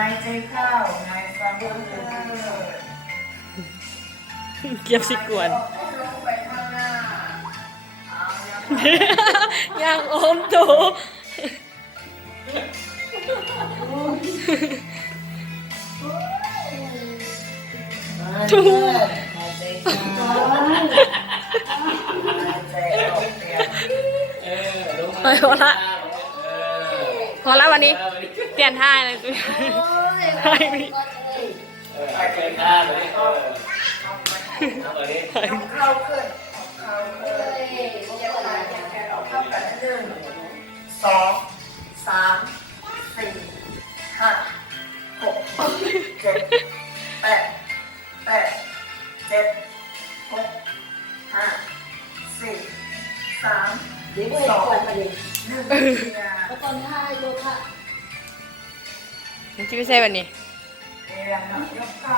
ายใจเข้าหายฟังคนอื่น เก็บสิกวน ลงไปข้างหน้าเอา ยังอมตูทู หายใจเข้าหายใจออกเปลี่ยน ไปพอละพอละวันนี้เปลี่ยนท่าเลยตุ้ยท่านี้ ยกเข้าขึ้นออกเข้าขึ้นเหยียบขาเหยียบแขนออกเข้ากันหนึ่งสองสามสี่ห้าหกเจ็ดแปดเจ็ดหกห้าสี่สามสองหนึ่ง แล้วตอนท่าโยคะ มันจะไม่ใช่วันนี้ เรียนยกเข้า